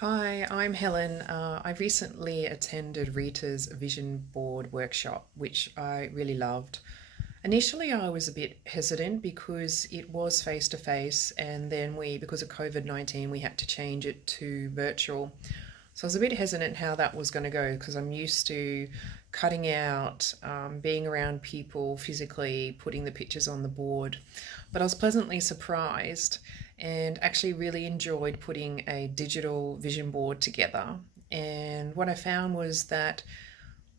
Hi, I'm Helen. I recently attended Rita's vision board workshop, which I really loved. Initially, I was a bit hesitant because it was face to face, and then because of COVID-19, we had to change it to virtual. So I was a bit hesitant how that was going to go because I'm used to cutting out, being around people physically, putting the pictures on the board. But I was pleasantly surprised and actually really enjoyed putting a digital vision board together. And what I found was that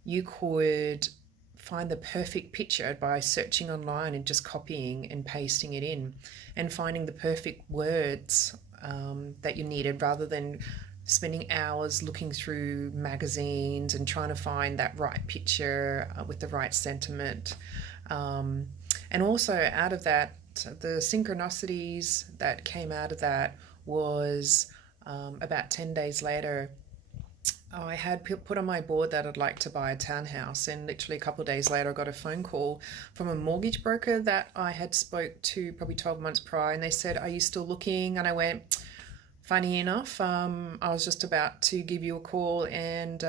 you could find the perfect picture by searching online and just copying and pasting it in and finding the perfect words that you needed rather than spending hours looking through magazines and trying to find that right picture with the right sentiment. Um, and also, out of that, the synchronicities that came out of that was about 10 days later, I had put on my board that I'd like to buy a townhouse, and literally a couple of days later, I got a phone call from a mortgage broker that I had spoke to probably 12 months prior, and they said, "Are you still looking?" And I went, "Funny enough, I was just about to give you a call and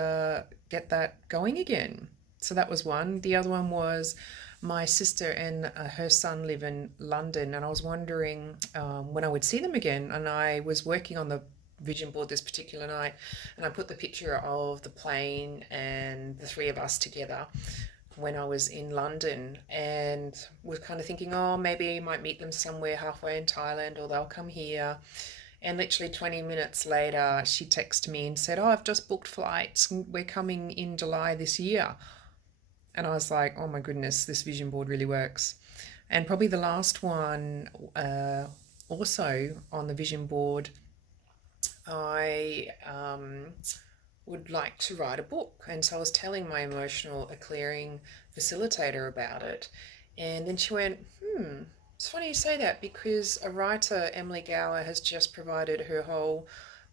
get that going again." So that was one. The other one was my sister and her son live in London, and I was wondering when I would see them again. And I was working on the vision board this particular night, and I put the picture of the plane and the three of us together when I was in London, and was kind of thinking, oh, maybe I might meet them somewhere halfway in Thailand or they'll come here. And literally 20 minutes later, she texted me and said, "Oh, I've just booked flights. We're coming in July this year." And I was like, "Oh my goodness, this vision board really works." And probably the last one, also on the vision board, I would like to write a book. And so I was telling my emotional clearing facilitator about it. And then she went, it's funny you say that because a writer, Emily Gower, has just provided her whole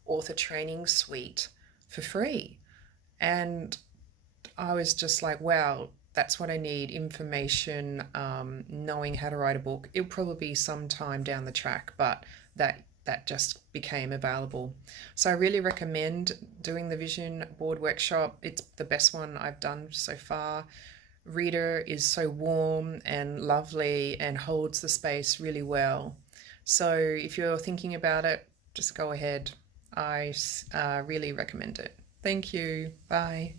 author training suite for free. And I was just like, wow, that's what I need, information, knowing how to write a book. It'll probably be some time down the track, but that just became available. So I really recommend doing the vision board workshop. It's the best one I've done so far. Rita is so warm and lovely and holds the space really well. So if you're thinking about it, just go ahead. I really recommend it. Thank you. Bye.